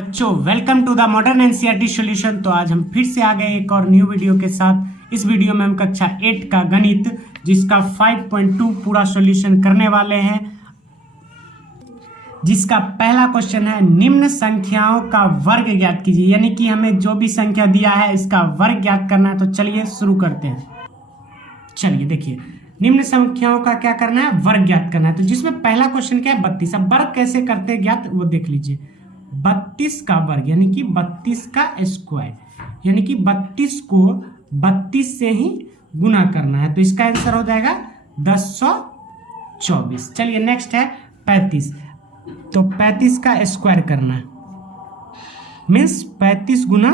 बच्चों welcome to the modern NCERT solution. तो आज हम फिर से आ गए एक और न्यू वीडियो के साथ। इस वीडियो में हम कक्षा 8 का गणित जिसका 5.2 पूरा सॉल्यूशन करने वाले हैं, जिसका पहला क्वेश्चन है निम्न संख्याओं का वर्ग ज्ञात कीजिए। यानी कि हमें जो भी संख्या दिया है इसका वर्ग ज्ञात करना है। तो चलिए शुरू करते हैं। चलिए देखिए, निम्न संख्याओं का क्या करना है, वर्ग ज्ञात करना है। तो जिसमें पहला क्वेश्चन क्या है, 32। अब वर्ग कैसे करते हैं ज्ञात वो देख लीजिए। 32 का वर्ग यानी कि 32 का स्क्वायर, यानी कि 32 को 32 से ही गुना करना है। तो इसका आंसर हो जाएगा 1024। चलिए नेक्स्ट है 35। तो 35 का स्क्वायर करना है, मीन्स 35 गुना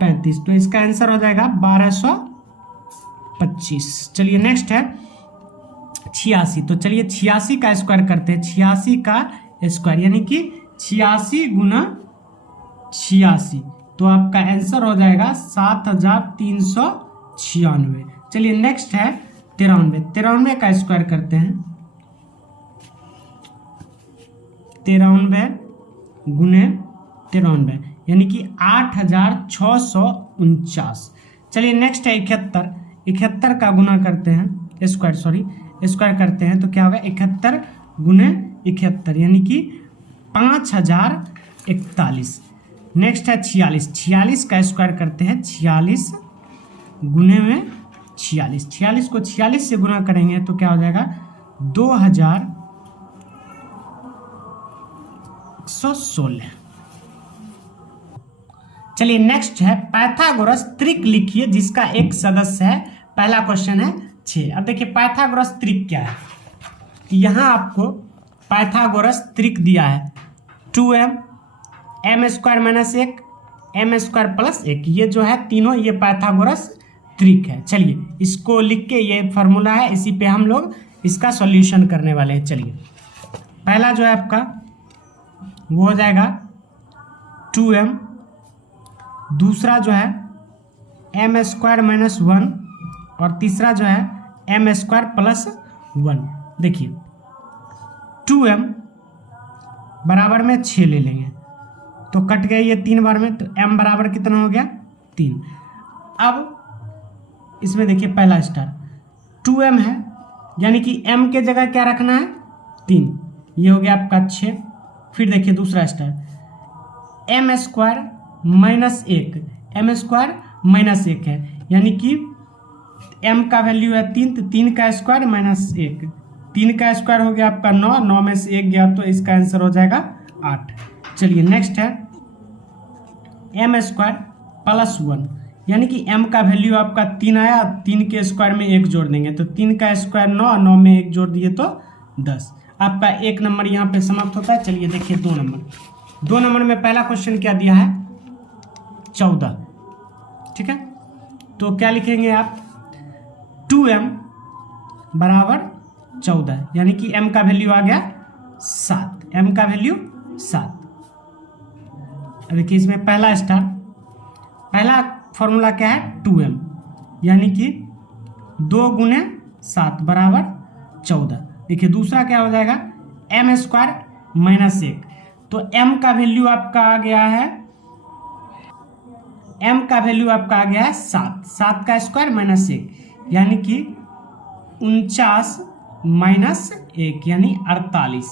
35। तो इसका आंसर हो जाएगा 1225। चलिए नेक्स्ट है 86। तो चलिए 86 का स्क्वायर करते हैं। 86 का स्क्वायर यानी कि 86 गुना 86। तो आपका आंसर हो जाएगा 7396। चलिए नेक्स्ट है 93। 93 का स्क्वायर करते हैं। 93 गुने 93 यानी कि 8649। चलिए नेक्स्ट है 71। 71 का गुना करते हैं, स्क्वायर करते हैं। तो क्या होगा 71 गुने 71 यानी कि 5041। नेक्स्ट है 46। 46 का स्क्वायर करते हैं। 46 गुने में 46। 46 को 46 से गुना करेंगे तो क्या हो जाएगा 2116। चलिए नेक्स्ट है पाइथागोरस त्रिक लिखिए जिसका एक सदस्य है। पहला क्वेश्चन है 6। अब देखिए पाइथागोरस त्रिक क्या है। यहां आपको पाइथागोरस त्रिक दिया है 2m, m square minus 1, m square plus 1। ये जो है तीनों ये पाइथागोरस त्रिक है। चलिए इसको लिख के, ये फॉर्मूला है, इसी पे हम लोग इसका सॉल्यूशन करने वाले हैं। चलिए पहला जो है आपका वो हो जाएगा 2m, दूसरा जो है m स्क्वायर माइनस 1 और तीसरा जो है m स्क्वायर प्लस 1। देखिए 2m बराबर में 6 ले लेंगे तो कट गए ये 3 बार में। तो m बराबर कितना हो गया 3। अब इसमें देखिए पहला स्टार 2m है यानी कि m के जगह क्या रखना है 3। ये हो गया आपका 6। फिर देखिए दूसरा star m square minus 1, m square minus 1 है यानी कि m का वैल्यू है 3। तो 3 का स्क्वायर माइनस 1, 3 का स्क्वायर हो गया आपका 9, 9 में से 1 गया तो इसका आंसर हो जाएगा 8। चलिए नेक्स्ट है m स्क्वायर प्लस 1 यानी कि m का वैल्यू आपका 3 आया, 3 के स्क्वायर में 1 जोड़ देंगे तो 3 का स्क्वायर 9, 9 में 1 जोड़ दिए तो 10। आपका 1 नंबर यहाँ पे समाप्त होता है। चलिए देखिए 2 नंबर। 2 नंबर में पहला क्वेश्चन क्या दिया है 14। ठीक है, तो क्या लिखेंगे आप 2m बराबर 14 यानी कि m का वैल्यू आ गया 7, m का वैल्यू 7। देखिए इसमें पहला स्टार, पहला फॉर्मूला क्या है 2m यानी कि 2 गुने 7 बराबर 14। देखिए दूसरा क्या हो जाएगा m स्क्वायर माइनस 1। तो m का वैल्यू आपका आ गया है, m का वैल्यू आपका आ गया है 7। 7 का स्क्वायर माइनस 1 यानी कि 49 माइनस 1 यानी 48।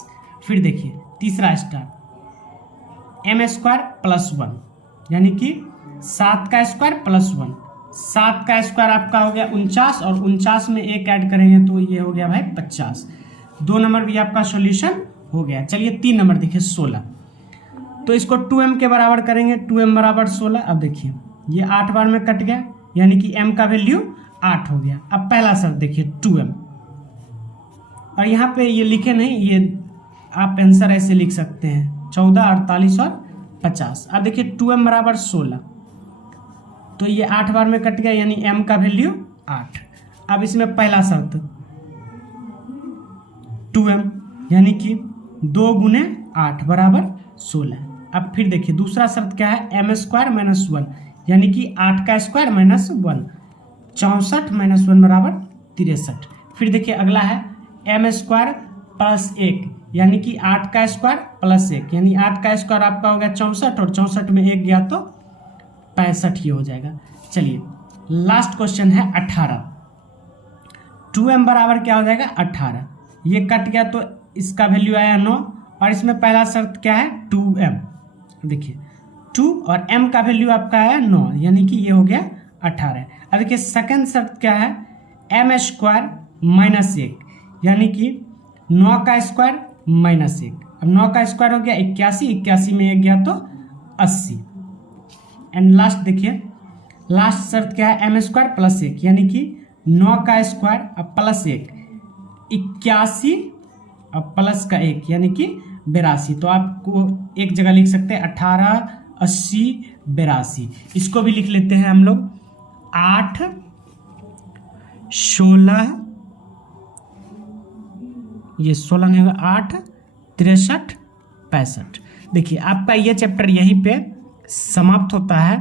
फिर देखिए तीसरा स्टार m स्क्वायर प्लस 1 यानी कि 7 का स्क्वायर प्लस 1। 7 का स्क्वायर आपका हो गया 49 और 49 में 1 ऐड करेंगे तो ये हो गया भाई 50। 2 नंबर भी आपका सॉल्यूशन हो गया। चलिए 3 नंबर देखिए 16। तो इसको 2m के बराबर करेंगे, 2m बराबर 16। अब देखिए ये 8 बार में कट गया यानी कि m का वैल्यू 8 हो गया। अब पहला शब्द देखिए 2m, और यहाँ पे ये लिखे नहीं, ये आप आंसर ऐसे लिख सकते हैं 14, 48 और 50। अब देखिए 2m बराबर 16। तो ये 8 बार में कट गया यानी m का वैल्यू 8। अब इसमें पहला शर्त 2m यानी कि 2 गुने 8 बराबर 16। अब फिर देखिए दूसरा शर्त क्या है m स्क्वायर माइनस 1 यानी कि 8 का स्क्वायर माइनस 1, 64 माइनस 1 बराबर 63। फिर देखिए अगला है m स्क्वायर प्लस 1 यानी कि 8 का स्क्वायर प्लस 1, यानी 8 का स्क्वायर आपका हो गया 64 और 64 में 1 गया तो 65 ही हो जाएगा। चलिए लास्ट क्वेश्चन है 18। 2m बराबर क्या हो जाएगा 18, ये कट गया तो इसका वैल्यू आया 9 और इसमें पहला शर्त क्या है 2m, देखिए 2 और m का वैल्यू आपका आया 9, यानी कि ये हो गया 18। अब देखिए सेकंड शर्त क्या है m स्क्वायर माइनस 1, यानी कि 9 का स्क्वायर माइनस 1। अब 9 का स्क्वायर हो गया 81, 81 में 1 गया तो 80। एंड लास्ट देखिए लास्ट शर्त क्या है m स्क्वायर प्लस 1, यानी कि 9 का स्क्वायर अब प्लस 1, 81 अब प्लस का 1 यानी कि 82। तो आपको एक जगह लिख सकते हैं 18, 80, 82। इसको भी लिख लेते हैं हम लोग 8, 16, ये 16 नहीं होगा 8, 63, 65। देखिए आपका ये चैप्टर यहीं पे समाप्त होता है।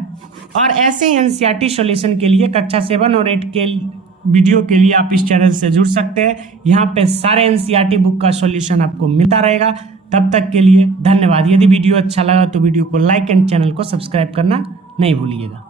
और ऐसे ही एनसीईआरटी सॉल्यूशन के लिए कक्षा 7 और 8 के वीडियो के लिए आप इस चैनल से जुड़ सकते हैं। यहाँ पे सारे एनसीईआरटी बुक का सॉल्यूशन आपको मिलता रहेगा। तब तक के लिए धन्यवाद। यदि वीडियो अच्छा लगा तो वीडियो को लाइक एंड चैनल को सब्सक्राइब करना नहीं भूलिएगा।